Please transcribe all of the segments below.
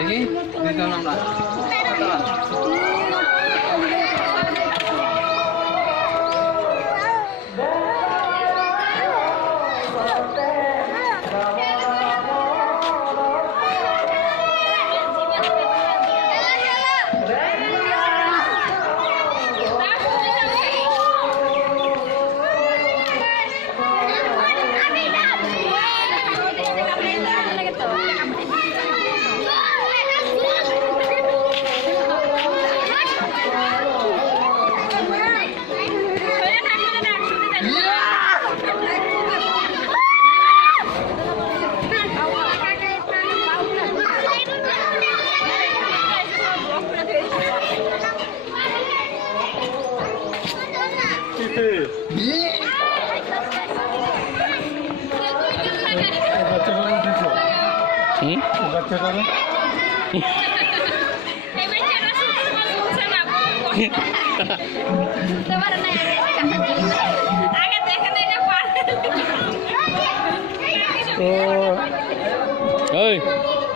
দেখি আমরা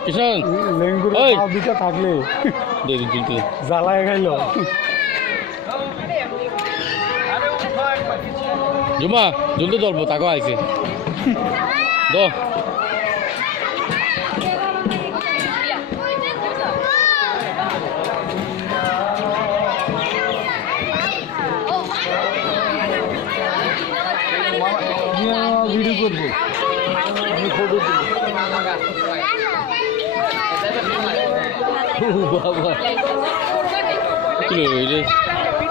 কিষান দুটা থাকলে জ্বালায় খাইল জুমা জলদি ধরবো তাকে আইছে দ ভিডিও করবো ফটো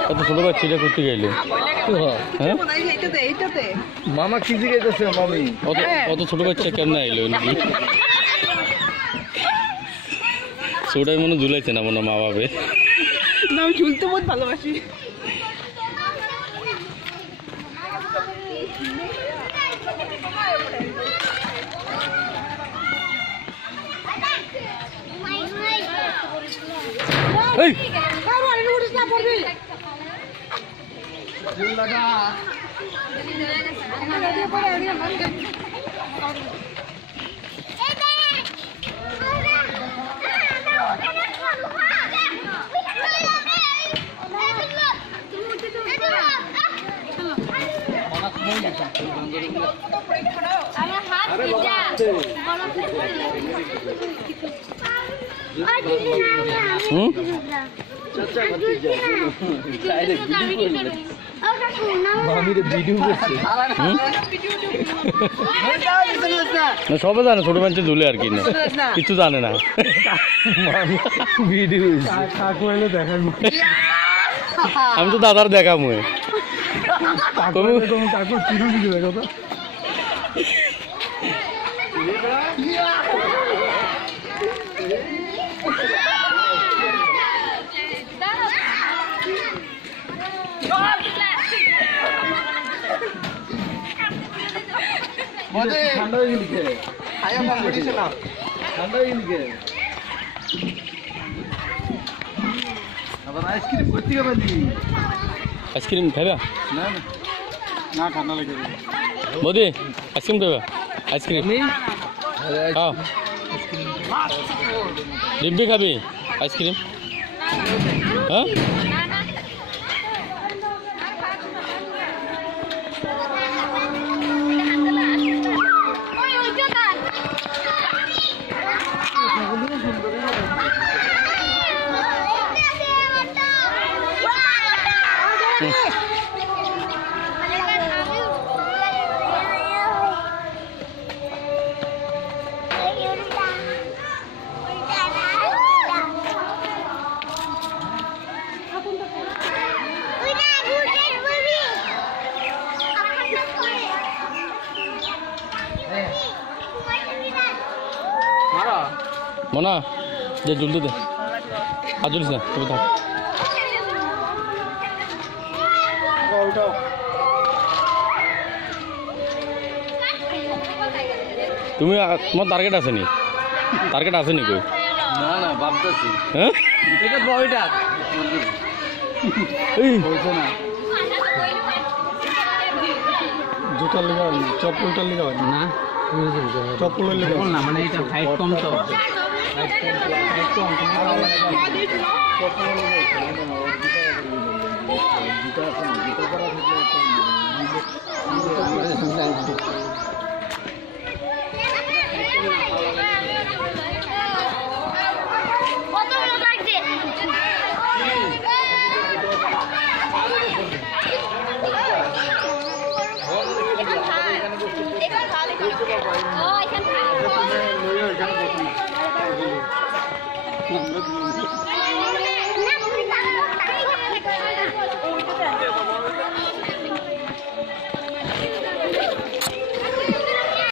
কত ছোট বাচ্চা এটা করতে গেলে হ্যাঁ মামা কি জিজ্ঞেস মামি অত ছোট বাচ্চা কেমন আইলো নাকি ছোটাই মনে ঝুলাইছে না মনে মা বাবে না আমি ঝুলতে বহুত ভালোবাসি এই সবে জানে ছোট মানুষ ঝুলে আর কি না কিছু জানে না ভিডিও আমি তো দাদার দেখা মুয়ে কাকুর চিরু দিকে দেখো তো ঠান্ডা হয়ে গেলি ঠান্ডা হয়ে গেলি আবার আইসক্রিম করতে হবে আইসক্রিম খাইবা না না ঠান্ডা লেগে মোদি আইসক্রিম খাইবা আইসক্রিম খাও ডিম্পি খাবি আইসক্রিম হ্যাঁ মনা যে জলদি দে আর জলদি না তুমি থাক তুমি তোমার টার্গেট আছে নি টার্গেট আছে নি কই না না ভাবতেছি হ্যাঁ এটা বয়টা এই হইছে না জুতা লাগা চপ্পলটা লাগা না চপ্পল লাগা না মানে এটা হাইট কম তো এখানে